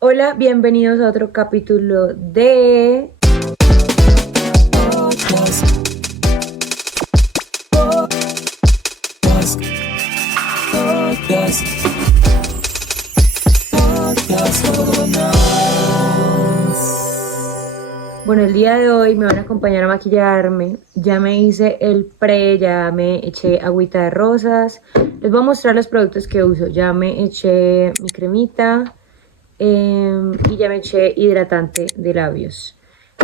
Hola, bienvenidos a otro capítulo de Bueno, el día de hoy me van a acompañar a maquillarme. Ya me hice el pre, ya me eché agüita de rosas. Les voy a mostrar los productos que uso. Ya me eché mi cremita y ya me eché hidratante de labios.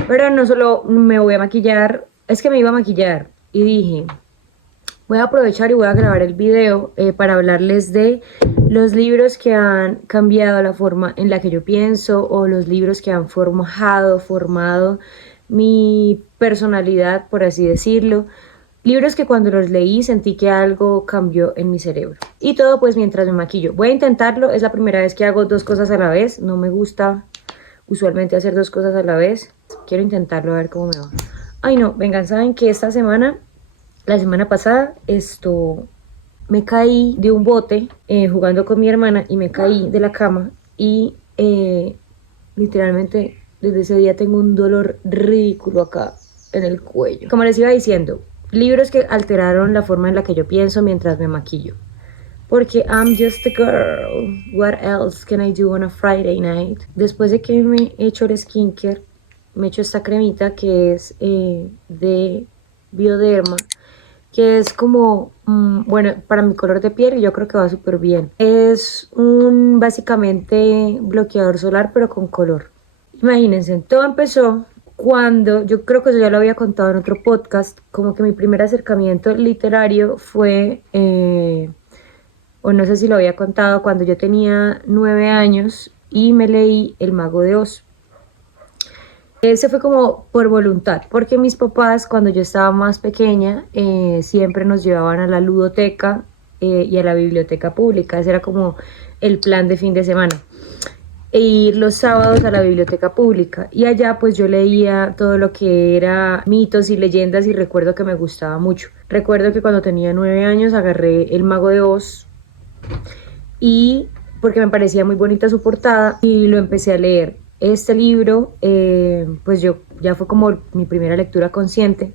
Pero no solo me voy a maquillar, es que me iba a maquillar y dije, voy a aprovechar y voy a grabar el video para hablarles de los libros que han cambiado la forma en la que yo pienso o los libros que han formado mi personalidad, por así decirlo. Libros que cuando los leí sentí que algo cambió en mi cerebro. Y todo pues mientras me maquillo. Voy a intentarlo, es la primera vez que hago dos cosas a la vez. No me gusta usualmente hacer dos cosas a la vez. Quiero intentarlo a ver cómo me va. Ay no, vengan, saben que la semana pasada, me caí de un bote jugando con mi hermana y me caí de la cama y literalmente desde ese día tengo un dolor ridículo acá en el cuello. Como les iba diciendo, libros que alteraron la forma en la que yo pienso mientras me maquillo. Porque I'm just a girl. What else can I do on a Friday night? Después de que me he hecho el skincare, me he hecho esta cremita que es de Bioderma, que es como, bueno, para mi color de piel yo creo que va súper bien. Es un básicamente bloqueador solar pero con color. Imagínense, todo empezó cuando, yo creo que eso ya lo había contado en otro podcast, como que mi primer acercamiento literario fue, o no sé si lo había contado, cuando yo tenía 9 años y me leí El Mago de Oz. Ese fue como por voluntad, porque mis papás cuando yo estaba más pequeña siempre nos llevaban a la ludoteca y a la biblioteca pública. Ese era como el plan de fin de semana. E ir los sábados a la biblioteca pública. Y allá pues yo leía todo lo que era mitos y leyendas y recuerdo que me gustaba mucho. Recuerdo que cuando tenía 9 años agarré El Mago de Oz y porque me parecía muy bonita su portada y lo empecé a leer. Este libro, pues yo ya fue como mi primera lectura consciente.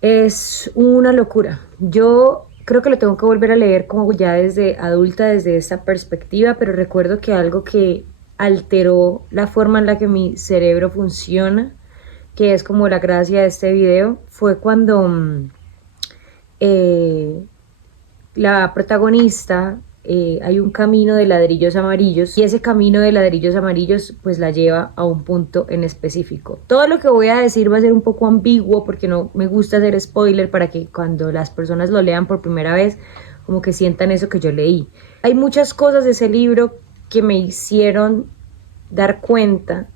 Es una locura. Yo creo que lo tengo que volver a leer como ya desde adulta, desde esa perspectiva, pero recuerdo que algo que alteró la forma en la que mi cerebro funciona, que es como la gracia de este video, fue cuando eh, la protagonista, hay un camino de ladrillos amarillos y ese camino de ladrillos amarillos pues la lleva a un punto en específico. Todo lo que voy a decir va a ser un poco ambiguo porque no me gusta hacer spoiler para que cuando las personas lo lean por primera vez como que sientan eso que yo leí. Hay muchas cosas de ese libro que me hicieron dar cuenta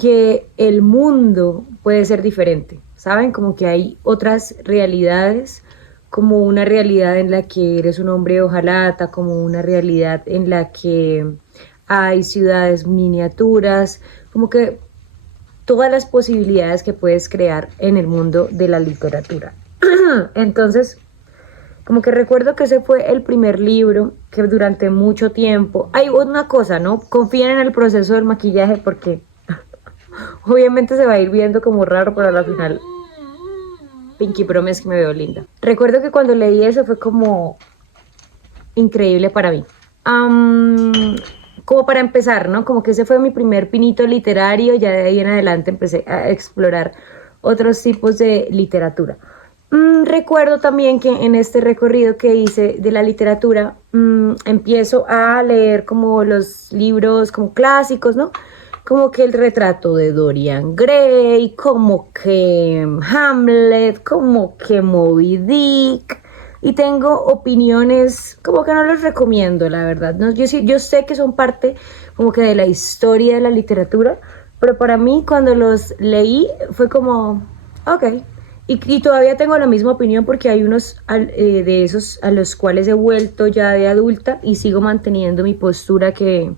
que el mundo puede ser diferente, ¿saben? Como que hay otras realidades, como una realidad en la que eres un hombre de hojalata, como una realidad en la que hay ciudades miniaturas, como que todas las posibilidades que puedes crear en el mundo de la literatura. Entonces, como que recuerdo que ese fue el primer libro que durante mucho tiempo... Hay una cosa, ¿no? Confíen en el proceso del maquillaje porque obviamente se va a ir viendo como raro, pero al final Pinky Promise que me veo linda. Recuerdo que cuando leí eso fue como increíble para mí. Como para empezar, ¿no? Como que ese fue mi primer pinito literario, ya de ahí en adelante empecé a explorar otros tipos de literatura. Recuerdo también que en este recorrido que hice de la literatura, empiezo a leer como los libros como clásicos, ¿no? Como que el retrato de Dorian Gray, como que Hamlet, como que Moby Dick. Y tengo opiniones como que no los recomiendo, la verdad. ¿No? Yo sé que son parte como que de la historia de la literatura, pero para mí cuando los leí fue como, ok. Y todavía tengo la misma opinión porque hay unos de esos a los cuales he vuelto ya de adulta y sigo manteniendo mi postura que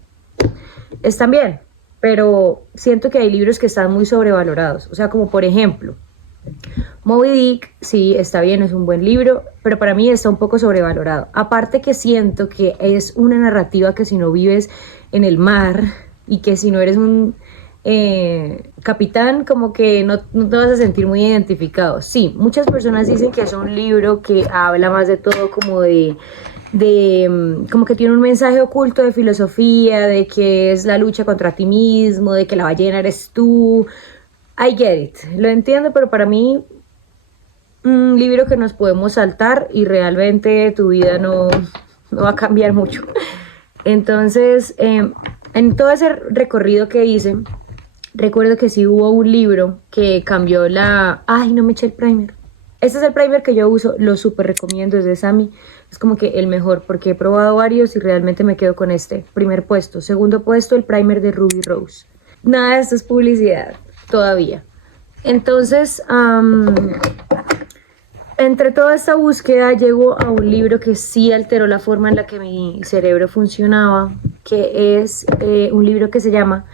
están bien, pero siento que hay libros que están muy sobrevalorados. O sea, como por ejemplo, Moby Dick, sí, está bien, es un buen libro, pero para mí está un poco sobrevalorado. Aparte que siento que es una narrativa que si no vives en el mar y que si no eres un capitán, como que no te vas a sentir muy identificado. Sí, muchas personas dicen que es un libro que habla más de todo como como que tiene un mensaje oculto de filosofía, de que es la lucha contra ti mismo, de que la ballena eres tú. I get it, lo entiendo, pero para mí un libro que nos podemos saltar y realmente tu vida no va a cambiar mucho. Entonces, en todo ese recorrido que hice, recuerdo que sí hubo un libro que cambió la... Ay, no me eché el primer. Este es el primer que yo uso, lo súper recomiendo, es de Sami. Es como que el mejor porque he probado varios y realmente me quedo con este. Primer puesto. Segundo puesto, el primer de Ruby Rose. Nada de esto es publicidad, todavía. Entonces, entre toda esta búsqueda llego a un libro que sí alteró la forma en la que mi cerebro funcionaba, que es un libro que se llama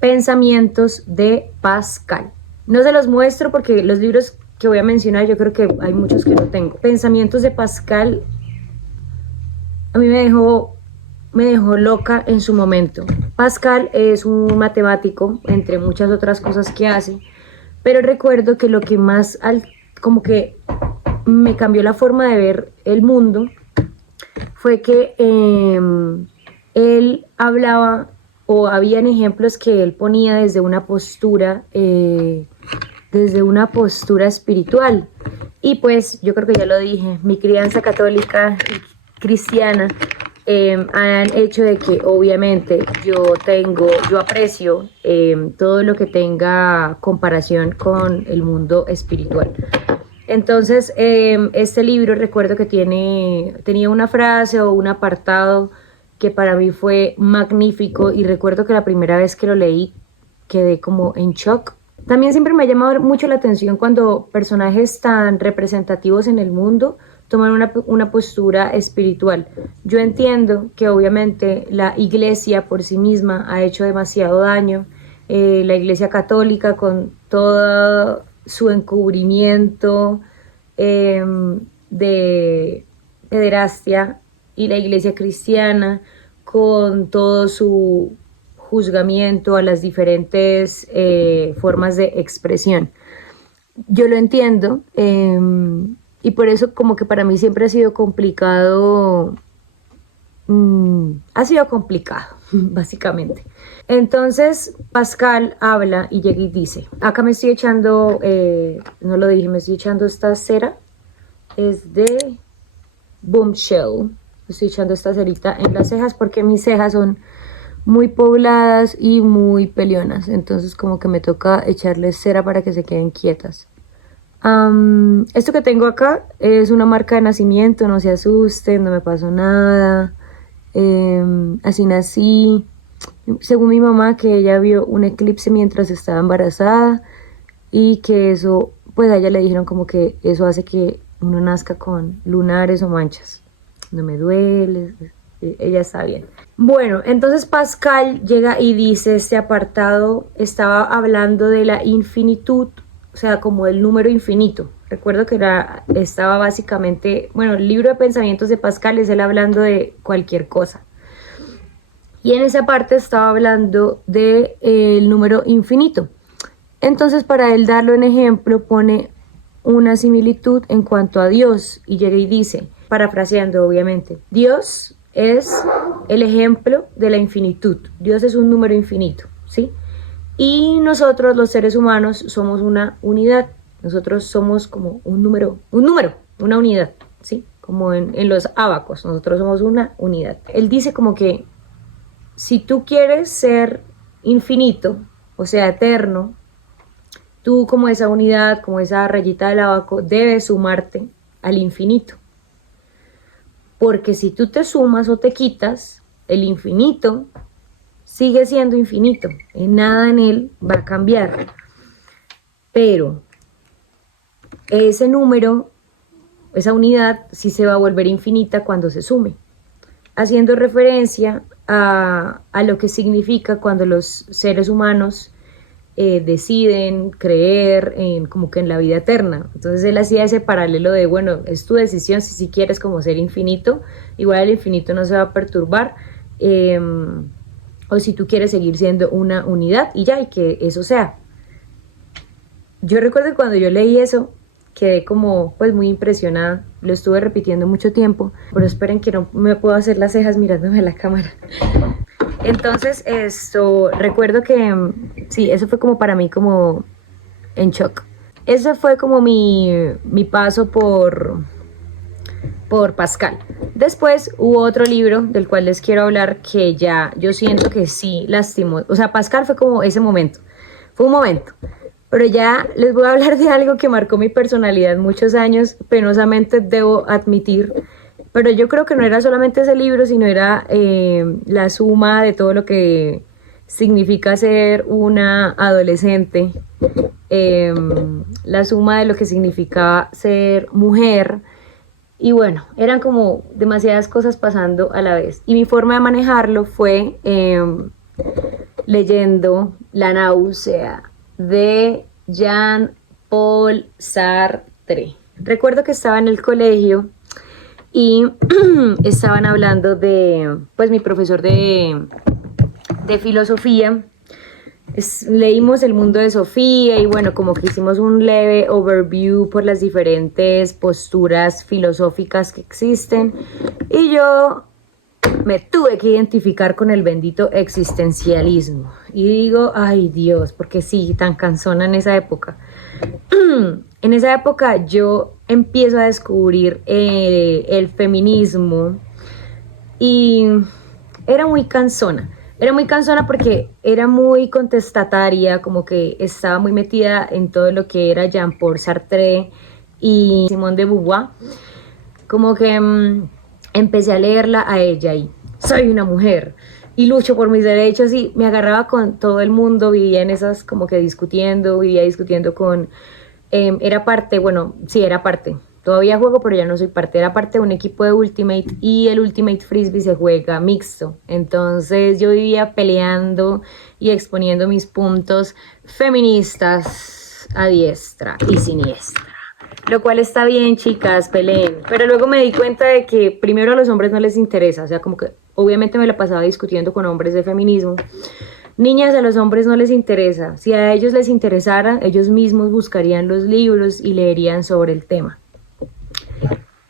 Pensamientos de Pascal. No se los muestro porque los libros que voy a mencionar yo creo que hay muchos que no tengo. Pensamientos de Pascal a mí me dejó loca en su momento. Pascal es un matemático, entre muchas otras cosas que hace, pero recuerdo que lo que más como que me cambió la forma de ver el mundo fue que él hablaba o habían ejemplos que él ponía desde una postura espiritual. Y pues yo creo que ya lo dije, mi crianza católica y cristiana han hecho de que obviamente yo aprecio todo lo que tenga comparación con el mundo espiritual. Entonces, este libro recuerdo que tenía una frase o un apartado que para mí fue magnífico y recuerdo que la primera vez que lo leí quedé como en shock. También siempre me ha llamado mucho la atención cuando personajes tan representativos en el mundo toman una postura espiritual. Yo entiendo que obviamente la iglesia por sí misma ha hecho demasiado daño, la iglesia católica con todo su encubrimiento de pederastia y la iglesia cristiana con todo su juzgamiento a las diferentes formas de expresión. Yo lo entiendo y por eso como que para mí siempre ha sido complicado, básicamente. Entonces Pascal habla y llega y dice, acá me estoy echando, no lo dije, me estoy echando esta cera, es de Bombshell, me estoy echando esta cerita en las cejas porque mis cejas son muy pobladas y muy pelionas, entonces como que me toca echarles cera para que se queden quietas. Esto que tengo acá es una marca de nacimiento, no se asusten, no me pasó nada, así nací. Según mi mamá, que ella vio un eclipse mientras estaba embarazada y que eso, pues a ella le dijeron como que eso hace que uno nazca con lunares o manchas. No me duele, ella está bien. Bueno, entonces Pascal llega y dice, este apartado estaba hablando de la infinitud, o sea, como el número infinito. Recuerdo que estaba básicamente, bueno, el libro de pensamientos de Pascal es él hablando de cualquier cosa. Y en esa parte estaba hablando del número infinito. Entonces, para él darlo en ejemplo, pone una similitud en cuanto a Dios y llega y dice, parafraseando obviamente, Dios es el ejemplo de la infinitud. Dios es un número infinito, ¿sí? Y nosotros los seres humanos somos una unidad. Nosotros somos como un número, una unidad, ¿sí? Como en los ábacos, nosotros somos una unidad. Él dice como que si tú quieres ser infinito, o sea, eterno, tú como esa unidad, como esa rayita del abaco, debes sumarte al infinito. Porque si tú te sumas o te quitas, el infinito sigue siendo infinito. Nada en él va a cambiar. Pero ese número, esa unidad, sí se va a volver infinita cuando se sume. Haciendo referencia a lo que significa cuando los seres humanos deciden creer en como que en la vida eterna. Entonces él hacía ese paralelo de, bueno, es tu decisión si quieres como ser infinito, igual el infinito no se va a perturbar, o si tú quieres seguir siendo una unidad y ya, y que eso sea. Yo recuerdo que cuando yo leí eso, quedé como pues muy impresionada, lo estuve repitiendo mucho tiempo, pero esperen que no me puedo hacer las cejas mirándome a la cámara. Entonces esto, recuerdo que sí, eso fue como para mí como en shock. Ese fue como mi paso por Pascal. Después hubo otro libro del cual les quiero hablar que ya yo siento que sí lastimó. O sea, Pascal fue como ese momento, fue un momento. Pero ya les voy a hablar de algo que marcó mi personalidad muchos años, penosamente debo admitir. Pero yo creo que no era solamente ese libro, sino era la suma de todo lo que significa ser una adolescente, la suma de lo que significaba ser mujer. Y bueno, eran como demasiadas cosas pasando a la vez. Y mi forma de manejarlo fue leyendo La náusea de Jean-Paul Sartre. Recuerdo que estaba en el colegio y estaban hablando de, pues mi profesor de filosofía, leímos El mundo de Sofía y bueno, como que hicimos un leve overview por las diferentes posturas filosóficas que existen y yo me tuve que identificar con el bendito existencialismo y digo, ay Dios, porque sí, tan cansona en esa época. En esa época yo empiezo a descubrir el feminismo y era muy cansona. Era muy cansona porque era muy contestataria, como que estaba muy metida en todo lo que era Jean-Paul Sartre y Simone de Beauvoir. Como que empecé a leerla a ella y soy una mujer y lucho por mis derechos y me agarraba con todo el mundo, vivía en esas como que vivía discutiendo con, era parte, bueno, sí, era parte. Todavía juego, pero ya no soy parte. Era parte de un equipo de Ultimate y el Ultimate Frisbee se juega mixto. Entonces yo vivía peleando y exponiendo mis puntos feministas a diestra y siniestra. Lo cual está bien, chicas, peleen. Pero luego me di cuenta de que primero a los hombres no les interesa. O sea, como que obviamente me la pasaba discutiendo con hombres de feminismo. Niñas, a los hombres no les interesa. Si a ellos les interesara, ellos mismos buscarían los libros y leerían sobre el tema.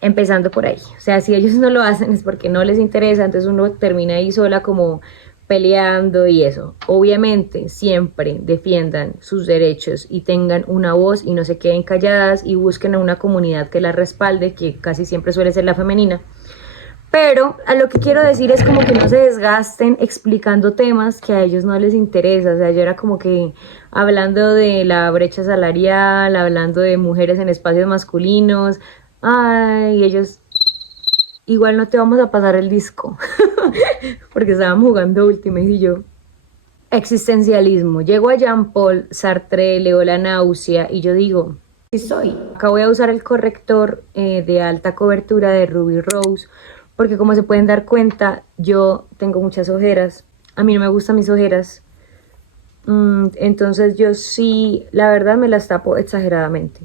Empezando por ahí, o sea, si ellos no lo hacen es porque no les interesa, entonces uno termina ahí sola como peleando y eso. Obviamente siempre defiendan sus derechos y tengan una voz y no se queden calladas y busquen a una comunidad que las respalde, que casi siempre suele ser la femenina. Pero a lo que quiero decir es como que no se desgasten explicando temas que a ellos no les interesa. O sea, yo era como que hablando de la brecha salarial, hablando de mujeres en espacios masculinos. Ay, ellos, igual no te vamos a pasar el disco, porque estábamos jugando Ultimate y yo. Existencialismo. Llego a Jean-Paul Sartre, leo La náusea y yo digo, ¿qué soy? Acá voy a usar el corrector de alta cobertura de Ruby Rose, porque como se pueden dar cuenta, yo tengo muchas ojeras. A mí no me gustan mis ojeras. Entonces yo sí, la verdad me las tapo exageradamente.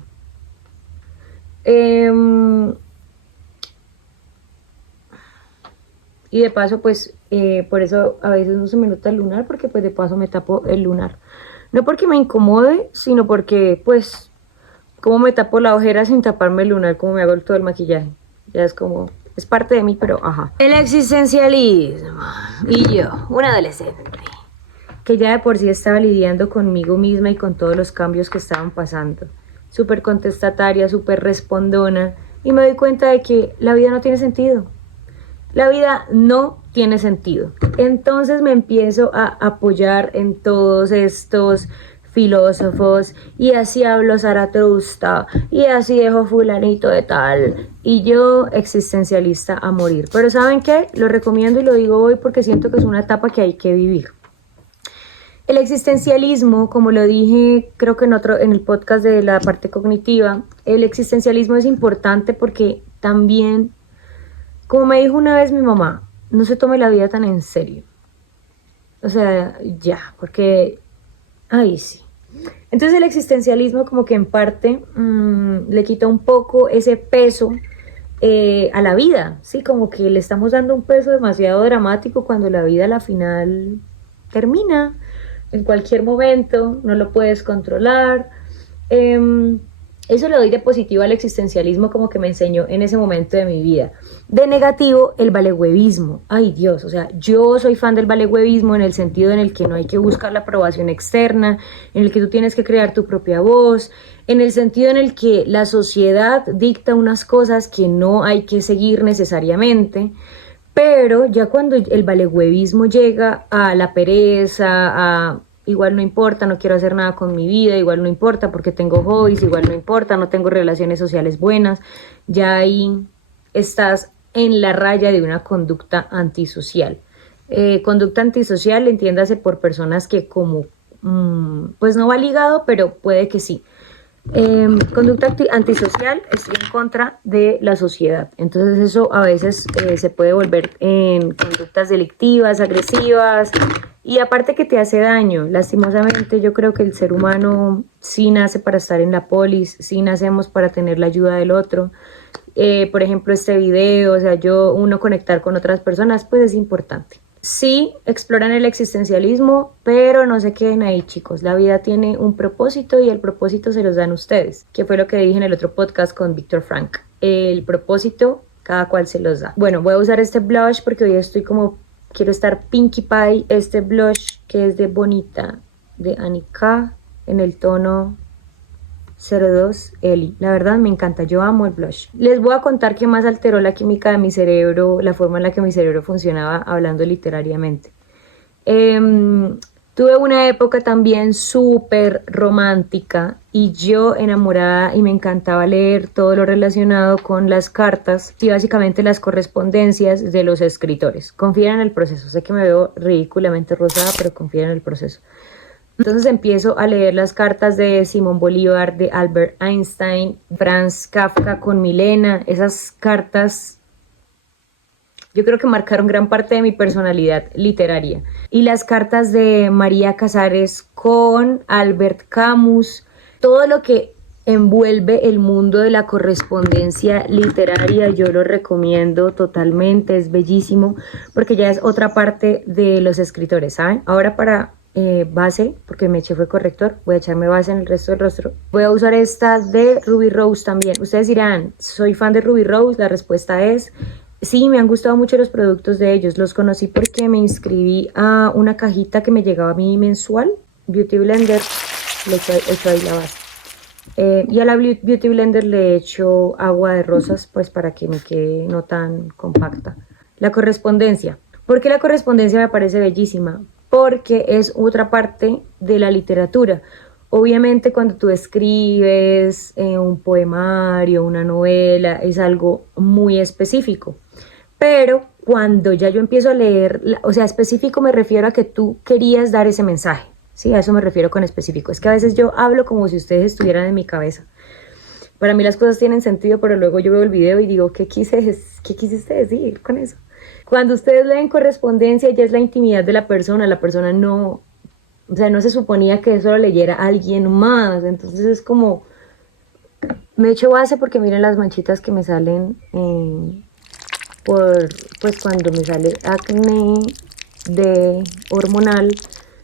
Y de paso pues por eso a veces no se me nota el lunar, porque pues de paso me tapo el lunar, no porque me incomode, sino porque pues como me tapo la ojera sin taparme el lunar, como me hago todo el maquillaje, ya es como, es parte de mí, pero ajá. El existencialismo y yo, una adolescente que ya de por sí estaba lidiando conmigo misma y con todos los cambios que estaban pasando, súper contestataria, súper respondona, y me doy cuenta de que la vida no tiene sentido. La vida no tiene sentido. Entonces me empiezo a apoyar en todos estos filósofos y así hablo Zaratustra y así dejo fulanito de tal y yo existencialista a morir. Pero ¿saben qué? Lo recomiendo y lo digo hoy porque siento que es una etapa que hay que vivir. El existencialismo, como lo dije creo que en el podcast de la parte cognitiva, el existencialismo es importante porque también, como me dijo una vez mi mamá, no se tome la vida tan en serio. O sea, ya, porque, ay sí, Entonces el existencialismo como que en parte le quita un poco ese peso a la vida, ¿sí? Como que le estamos dando un peso demasiado dramático cuando la vida a la final termina en cualquier momento, no lo puedes controlar. Eso le doy de positivo al existencialismo, como que me enseñó en ese momento de mi vida. De negativo, el valehuevismo. Ay Dios, o sea, yo soy fan del valehuevismo en el sentido en el que no hay que buscar la aprobación externa, en el que tú tienes que crear tu propia voz, en el sentido en el que la sociedad dicta unas cosas que no hay que seguir necesariamente. Pero ya cuando el valehuevismo llega a la pereza, a igual no importa, no quiero hacer nada con mi vida, igual no importa porque tengo hobbies, igual no importa, no tengo relaciones sociales buenas, ya ahí estás en la raya de una conducta antisocial. Conducta antisocial, entiéndase por personas que como, pues no va ligado, pero puede que sí. Conducta antisocial, estoy en contra de la sociedad. Entonces eso a veces se puede volver en conductas delictivas, agresivas, y aparte que te hace daño. Lastimosamente yo creo que el ser humano sí nace para estar en la polis, sí nacemos para tener la ayuda del otro. Por ejemplo, este video, o sea, uno conectar con otras personas, pues es importante. Sí, exploran el existencialismo, pero no se queden ahí, chicos. La vida tiene un propósito y el propósito se los dan ustedes, que fue lo que dije en el otro podcast con Víctor Frank. El propósito, cada cual se los da. Bueno, voy a usar este blush porque hoy estoy como, quiero estar Pinkie Pie. Este blush que es de Bonita, de Anika, en el tono 02 Eli. La verdad me encanta, yo amo el blush. Les voy a contar qué más alteró la química de mi cerebro, la forma en la que mi cerebro funcionaba hablando literariamente. Tuve una época también súper romántica y yo enamorada y me encantaba leer todo lo relacionado con las cartas y básicamente las correspondencias de los escritores. Confía en el proceso, sé que me veo ridículamente rosada, pero confía en el proceso. Entonces empiezo a leer las cartas de Simón Bolívar, de Albert Einstein, Franz Kafka con Milena. Esas cartas yo creo que marcaron gran parte de mi personalidad literaria. Y las cartas de María Casares con Albert Camus, todo lo que envuelve el mundo de la correspondencia literaria, yo lo recomiendo totalmente, es bellísimo, porque ya es otra parte de los escritores, ¿saben? Ahora para base, porque mi eché fue corrector, voy a echarme base en el resto del rostro. Voy a usar esta de Ruby Rose también. Ustedes dirán, ¿soy fan de Ruby Rose? La respuesta es sí, me han gustado mucho los productos de ellos. Los conocí porque me inscribí a una cajita que me llegaba a mí mensual, Beauty Blender, le echo ahí la base. Y a la Beauty Blender le echo agua de rosas, pues para que me quede no tan compacta. La correspondencia. ¿Por qué la correspondencia me parece bellísima? Porque es otra parte de la literatura. Obviamente cuando tú escribes un poemario, una novela, es algo muy específico. Pero cuando ya yo empiezo a leer, o sea, específico me refiero a que tú querías dar ese mensaje. Sí, a eso me refiero con específico. Es que a veces yo hablo como si ustedes estuvieran en mi cabeza. Para mí las cosas tienen sentido, pero luego yo veo el video y digo, ¿qué quisiste decir con eso? Cuando ustedes leen correspondencia, ya es la intimidad de la persona no, o sea, no se suponía que eso lo leyera alguien más. Entonces es como, me echo base porque miren las manchitas que me salen pues cuando me sale acné de hormonal,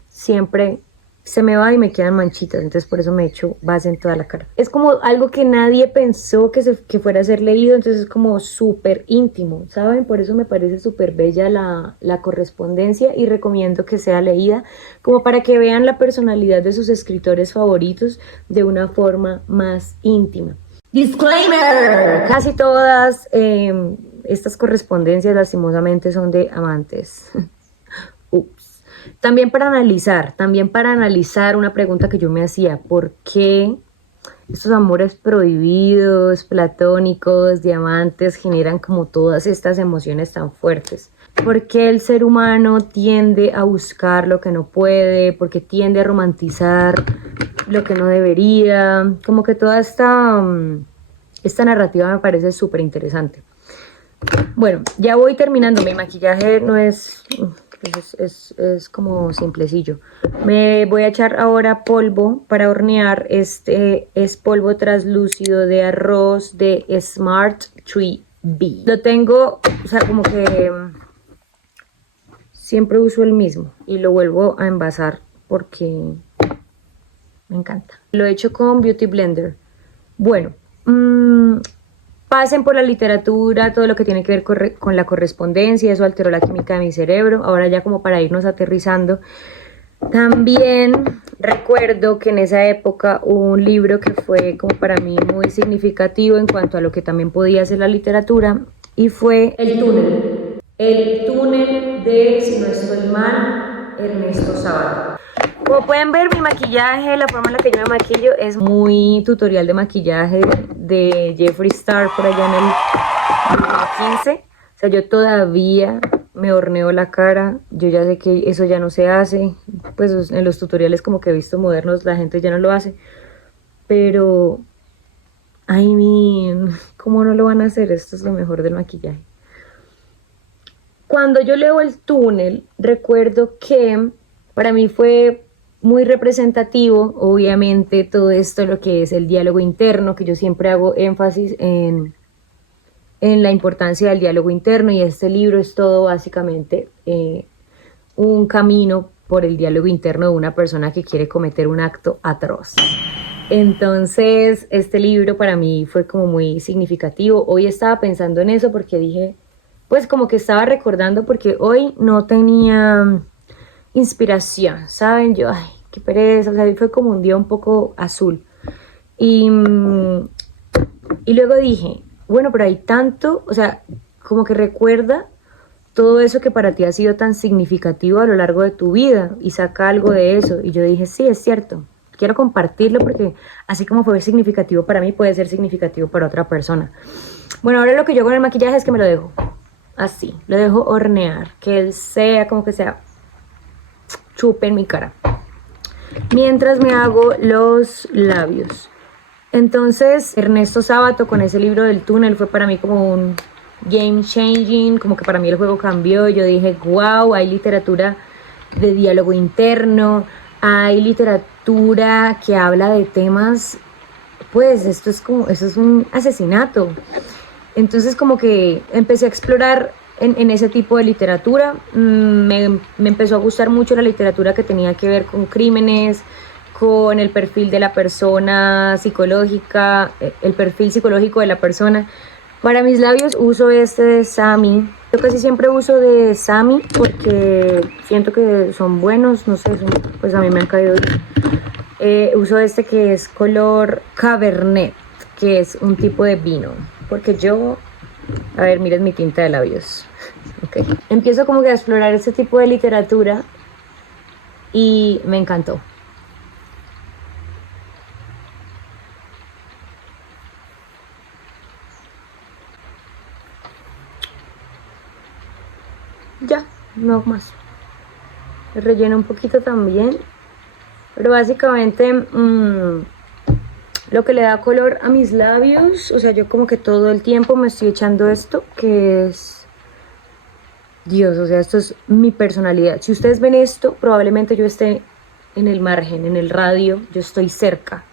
siempre se me va y me quedan manchitas, entonces por eso me echo base en toda la cara. Es como algo que nadie pensó que fuera a ser leído, entonces es como súper íntimo, ¿saben? Por eso me parece súper bella la correspondencia y recomiendo que sea leída, como para que vean la personalidad de sus escritores favoritos de una forma más íntima. Disclaimer, casi todas estas correspondencias lastimosamente son de amantes. Ups. También para analizar una pregunta que yo me hacía, ¿por qué estos amores prohibidos, platónicos, diamantes generan como todas estas emociones tan fuertes? ¿Por qué el ser humano tiende a buscar lo que no puede? ¿Por qué tiende a romantizar lo que no debería? Como que toda esta narrativa me parece súper interesante. Bueno, ya voy terminando. Mi maquillaje no es Entonces es como simplecillo. Me voy a echar ahora polvo para hornear. Este es polvo translúcido de arroz de Smart Tree B. Lo tengo, o sea, como que siempre uso el mismo y lo vuelvo a envasar porque me encanta. Lo he hecho con Beauty Blender. Bueno, pasen por la literatura, todo lo que tiene que ver con la correspondencia, eso alteró la química de mi cerebro. Ahora ya como para irnos aterrizando. También recuerdo que en esa época hubo un libro que fue como para mí muy significativo en cuanto a lo que también podía ser la literatura y fue El túnel. El túnel de, si no estoy mal, Ernesto Sábato. Como pueden ver, mi maquillaje, la forma en la que yo me maquillo es muy tutorial de maquillaje de Jeffree Star por allá en el 2015. O sea, yo todavía me horneo la cara. Yo ya sé que eso ya no se hace. Pues en los tutoriales como que he visto modernos la gente ya no lo hace. Pero, I mean, ¿cómo no lo van a hacer? Esto es lo mejor del maquillaje. Cuando yo leo El túnel, recuerdo que para mí fue muy representativo, obviamente, todo esto, lo que es el diálogo interno, que yo siempre hago énfasis en la importancia del diálogo interno, y este libro es todo básicamente un camino por el diálogo interno de una persona que quiere cometer un acto atroz. Entonces, este libro para mí fue como muy significativo. Hoy estaba pensando en eso porque dije, pues como que estaba recordando porque hoy no tenía inspiración, ¿saben? Yo, ay, qué pereza, o sea, fue como un día un poco azul. Y luego dije, bueno, pero hay tanto, o sea, como que recuerda todo eso que para ti ha sido tan significativo a lo largo de tu vida y saca algo de eso. Y yo dije, sí, es cierto, quiero compartirlo porque así como fue significativo para mí, puede ser significativo para otra persona. Bueno, ahora lo que yo hago en el maquillaje es que me lo dejo así, lo dejo hornear, que él sea como que sea chupe en mi cara, mientras me hago los labios. Entonces, Ernesto Sábato con ese libro del túnel fue para mí como un game changing, como que para mí el juego cambió. Yo dije, wow, hay literatura de diálogo interno, hay literatura que habla de temas, pues esto es un asesinato. Entonces como que empecé a explorar en ese tipo de literatura. Me empezó a gustar mucho la literatura que tenía que ver con crímenes, con el perfil de la persona psicológica, el perfil psicológico de la persona. Para mis labios uso este de Sami. Yo casi siempre uso de Sami porque siento que son buenos, no sé, pues a mí me han caído bien. Uso este que es color Cabernet, que es un tipo de vino, porque yo, a ver, miren mi tinta de labios. Okay. Empiezo como que a explorar este tipo de literatura y me encantó. Ya, no más. Relleno un poquito también, pero básicamente lo que le da color a mis labios, o sea, yo como que todo el tiempo me estoy echando esto, que es, Dios, o sea, esto es mi personalidad. Si ustedes ven esto, probablemente yo esté en el margen, en el radio, yo estoy cerca,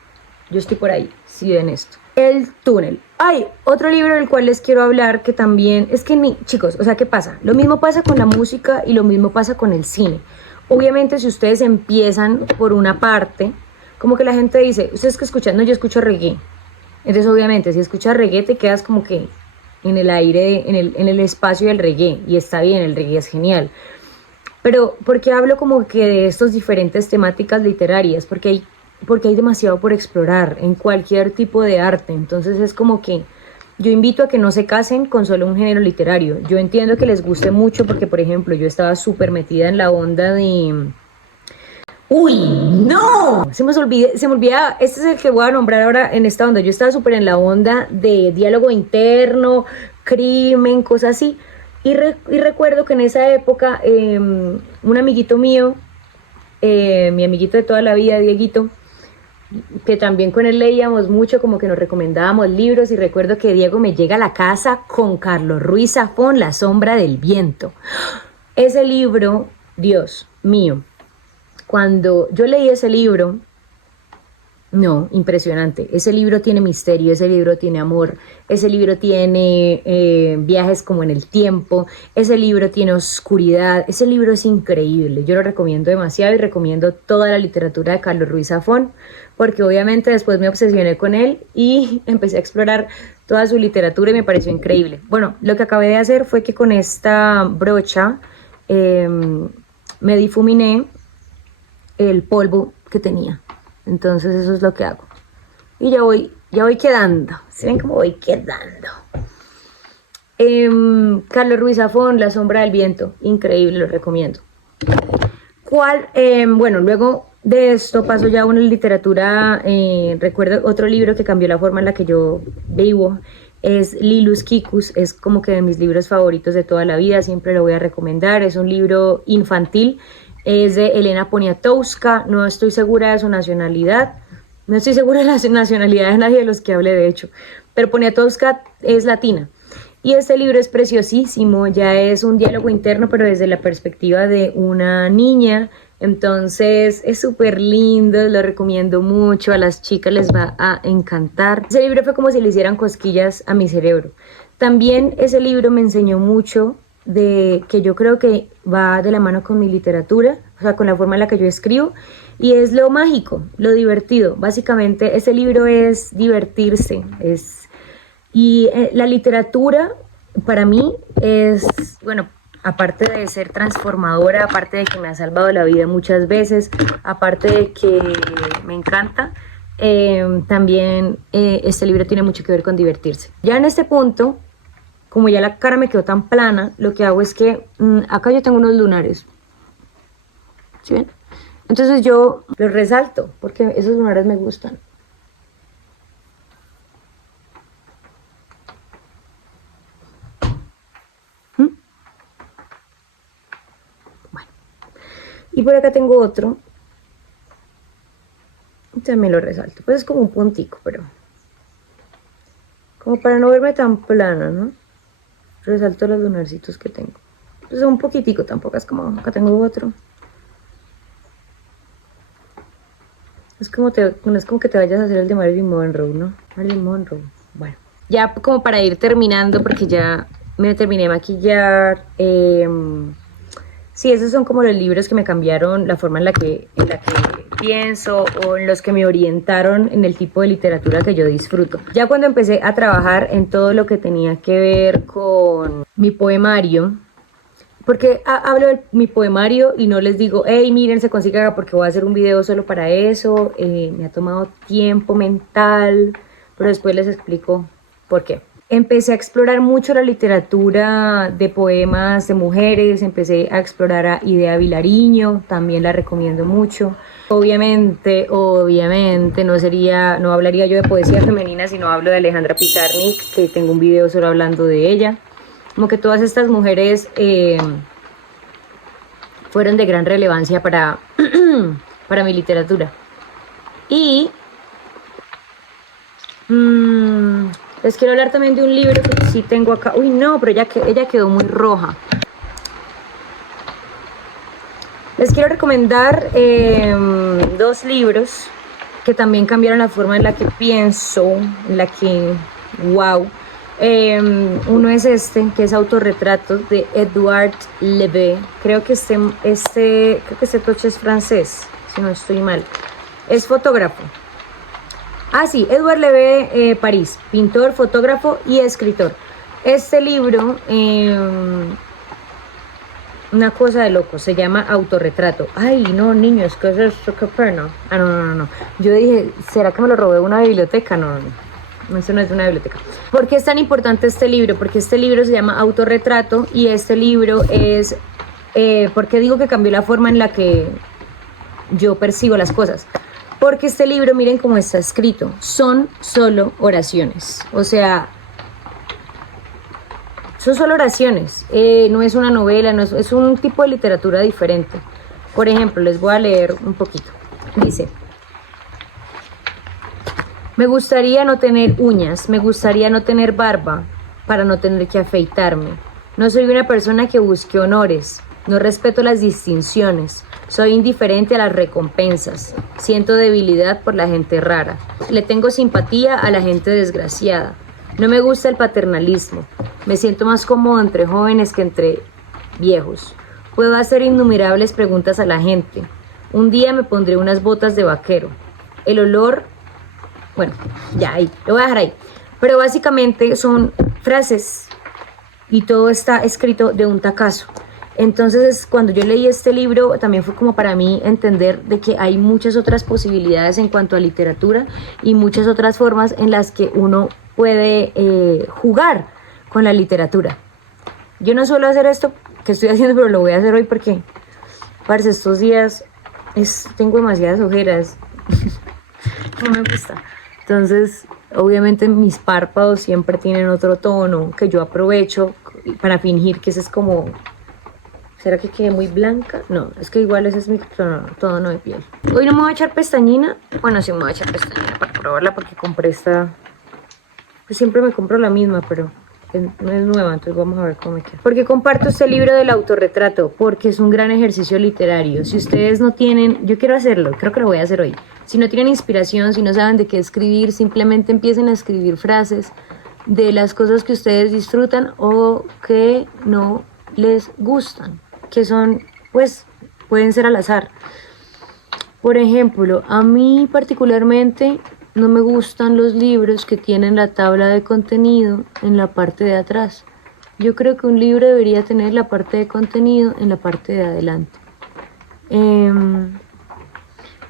yo estoy por ahí, si ven esto. El túnel. Hay otro libro del cual les quiero hablar que también, es que chicos, o sea, ¿qué pasa? Lo mismo pasa con la música y lo mismo pasa con el cine. Obviamente si ustedes empiezan por una parte, como que la gente dice, ¿ustedes qué escuchan? No, yo escucho reggae. Entonces obviamente si escuchas reggae te quedas como que en el aire, en el espacio del reggae, y está bien, el reggae es genial. Pero ¿por qué hablo como que de estas diferentes temáticas literarias? Porque hay demasiado por explorar en cualquier tipo de arte. Entonces es como que yo invito a que no se casen con solo un género literario. Yo entiendo que les guste mucho porque, por ejemplo, yo estaba súper metida en la onda de... ¡Uy, no! Se me olvida, este es el que voy a nombrar ahora en esta onda. Yo estaba súper en la onda de diálogo interno, crimen, cosas así. Y recuerdo que en esa época un amiguito mío, mi amiguito de toda la vida, Dieguito, que también con él leíamos mucho, como que nos recomendábamos libros, y recuerdo que Diego me llega a la casa con Carlos Ruiz Zafón, La sombra del viento. Ese libro Dios mío, cuando yo leí ese libro, no, impresionante. Ese libro tiene misterio, ese libro tiene amor, ese libro tiene viajes como en el tiempo, ese libro tiene oscuridad, ese libro es increíble. Yo lo recomiendo demasiado y recomiendo toda la literatura de Carlos Ruiz Zafón, porque obviamente después me obsesioné con él y empecé a explorar toda su literatura y me pareció increíble. Bueno, lo que acabé de hacer fue que con esta brocha me difuminé el polvo que tenía. Entonces eso es lo que hago. Y ya voy quedando. ¿Se ven cómo voy quedando? Carlos Ruiz Zafón, La sombra del viento. Increíble, lo recomiendo. Bueno, luego de esto paso ya a una literatura. Recuerdo otro libro que cambió la forma en la que yo vivo. Es Lilus Kikus. Es como que de mis libros favoritos de toda la vida. Siempre lo voy a recomendar. Es un libro infantil. Es de Elena Poniatowska, no estoy segura de su nacionalidad, no estoy segura de la nacionalidad de nadie de los que hable de hecho, pero Poniatowska es latina. Y este libro es preciosísimo, ya es un diálogo interno, pero desde la perspectiva de una niña, entonces es súper lindo, lo recomiendo mucho, a las chicas les va a encantar. Ese libro fue como si le hicieran cosquillas a mi cerebro. También ese libro me enseñó mucho de que yo creo que va de la mano con mi literatura, o sea, con la forma en la que yo escribo, y es lo mágico, lo divertido. Básicamente, ese libro es divertirse, y la literatura para mí es, bueno, aparte de ser transformadora, aparte de que me ha salvado la vida muchas veces, aparte de que me encanta, también este libro tiene mucho que ver con divertirse. Ya en este punto, como ya la cara me quedó tan plana, lo que hago es que acá yo tengo unos lunares. ¿Sí ven? Entonces yo los resalto porque esos lunares me gustan. Bueno. Y por acá tengo otro. También lo resalto. Pues es como un puntico, pero como para no verme tan plana, ¿no? Resalto los lunarcitos que tengo. Pues un poquitico, tampoco es como, acá tengo otro. Es como no es como que te vayas a hacer el de Marilyn Monroe, ¿no? Marilyn Monroe. Bueno, ya como para ir terminando, porque ya me terminé de maquillar. Sí, esos son como los libros que me cambiaron la forma en la que pienso, o en los que me orientaron en el tipo de literatura que yo disfruto. Ya cuando empecé a trabajar en todo lo que tenía que ver con mi poemario, porque hablo de mi poemario y no les digo, hey, miren, se consigue acá porque voy a hacer un video solo para eso. Me ha tomado tiempo mental, pero después les explico por qué. Empecé a explorar mucho la literatura de poemas de mujeres, empecé a explorar a Idea Vilariño, también la recomiendo mucho. Obviamente, no hablaría yo de poesía femenina si no hablo de Alejandra Pizarnik, que tengo un video solo hablando de ella. Como que todas estas mujeres fueron de gran relevancia para, para mi literatura. Y les quiero hablar también de un libro que sí tengo acá. Uy, no, pero ella quedó muy roja. Les quiero recomendar dos libros que también cambiaron la forma en la que pienso, en la que, wow. Uno es este, que es Autorretratos, de Edouard Levé. Creo que este coche es francés, si no estoy mal. Es fotógrafo. Ah, sí, Edouard Levé, París, pintor, fotógrafo y escritor. Este libro, una cosa de loco, se llama Autorretrato. Ay, no, niños, ¿qué es esto? ¿Qué pena? Ah, no. Yo dije, ¿será que me lo robé de una biblioteca? No. Eso no es de una biblioteca. ¿Por qué es tan importante este libro? Porque este libro se llama Autorretrato y este libro es... ¿por qué digo que cambió la forma en la que yo percibo las cosas? Porque este libro, miren cómo está escrito, son solo oraciones. O sea, son solo oraciones. No es una novela, es un tipo de literatura diferente. Por ejemplo, les voy a leer un poquito. Dice: me gustaría no tener uñas, me gustaría no tener barba para no tener que afeitarme. No soy una persona que busque honores. No respeto las distinciones. Soy indiferente a las recompensas. Siento debilidad por la gente rara. Le tengo simpatía a la gente desgraciada. No me gusta el paternalismo. Me siento más cómodo entre jóvenes que entre viejos. Puedo hacer innumerables preguntas a la gente. Un día me pondré unas botas de vaquero. El olor... Bueno, ya ahí, lo voy a dejar ahí. Pero básicamente son frases y todo está escrito de un tacazo. Entonces, cuando yo leí este libro, también fue como para mí entender de que hay muchas otras posibilidades en cuanto a literatura y muchas otras formas en las que uno puede jugar con la literatura. Yo no suelo hacer esto que estoy haciendo, pero lo voy a hacer hoy porque, parce, estos días tengo demasiadas ojeras. No me gusta. Entonces, obviamente mis párpados siempre tienen otro tono que yo aprovecho para fingir que ese es como... ¿Será que quedé muy blanca? No, es que igual ese es mi tono de piel. Hoy no me voy a echar pestañina. Bueno, sí me voy a echar pestañina para probarla porque compré esta... Pues siempre me compro la misma, pero no es nueva, entonces vamos a ver cómo me queda. Porque comparto este libro del autorretrato, porque es un gran ejercicio literario. Si ustedes no tienen... Yo quiero hacerlo, creo que lo voy a hacer hoy. Si no tienen inspiración, si no saben de qué escribir, simplemente empiecen a escribir frases de las cosas que ustedes disfrutan o que no les gustan, que son, pues, pueden ser al azar. Por ejemplo, a mí particularmente no me gustan los libros que tienen la tabla de contenido en la parte de atrás. Yo creo que un libro debería tener la parte de contenido en la parte de adelante.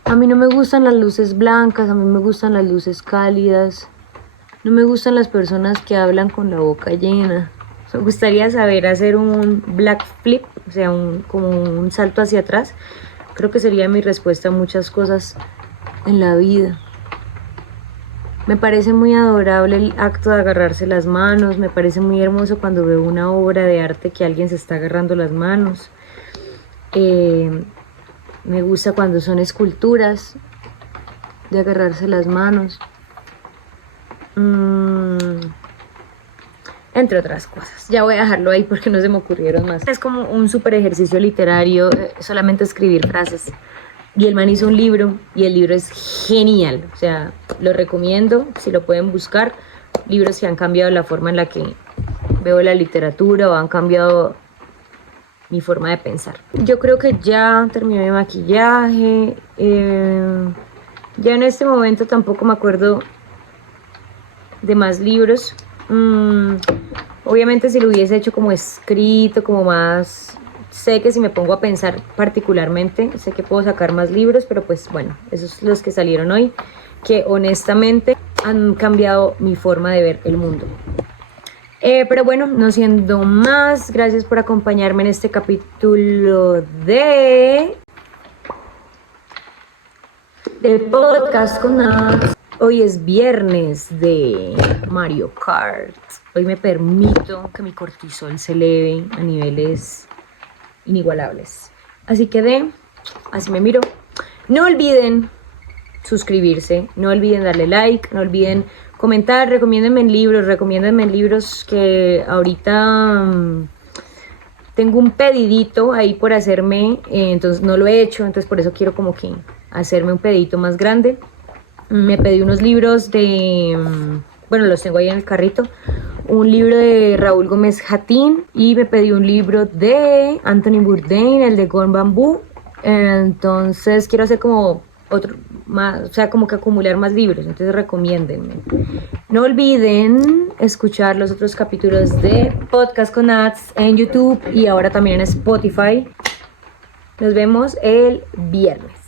A mí no me gustan las luces blancas, a mí me gustan las luces cálidas. No me gustan las personas que hablan con la boca llena. Me gustaría saber hacer un black flip, o sea, como un salto hacia atrás. Creo que sería mi respuesta a muchas cosas en la vida. Me parece muy adorable el acto de agarrarse las manos. Me parece muy hermoso cuando veo una obra de arte que alguien se está agarrando las manos. Me gusta cuando son esculturas de agarrarse las manos. Entre otras cosas. Ya voy a dejarlo ahí porque no se me ocurrieron más. Es como un súper ejercicio literario, solamente escribir frases. Y el man hizo un libro y el libro es genial. O sea, lo recomiendo si lo pueden buscar. Libros que han cambiado la forma en la que veo la literatura o han cambiado mi forma de pensar. Yo creo que ya terminé mi maquillaje. Ya en este momento tampoco me acuerdo de más libros. Obviamente si lo hubiese hecho como escrito, como más... Sé que si me pongo a pensar particularmente, sé que puedo sacar más libros, pero pues bueno, esos son los que salieron hoy, que honestamente han cambiado mi forma de ver el mundo. Pero bueno, no siendo más, gracias por acompañarme en este capítulo de podcast con Nats. Hoy es viernes de Mario Kart. Hoy me permito que mi cortisol se eleve a niveles inigualables. Así que así me miro. No olviden suscribirse, no olviden darle like, no olviden comentar, recomiéndenme libros que ahorita tengo un pedidito ahí por hacerme, entonces no lo he hecho, entonces por eso quiero como que hacerme un pedidito más grande. Me pedí unos libros bueno, los tengo ahí en el carrito, un libro de Raúl Gómez Jatín y me pedí un libro de Anthony Bourdain, el de Gone Bamboo. Entonces quiero hacer como otro más, o sea, como que acumular más libros, entonces recomiéndenme. No olviden escuchar los otros capítulos de Podcast con Nats en YouTube y ahora también en Spotify. Nos vemos el viernes.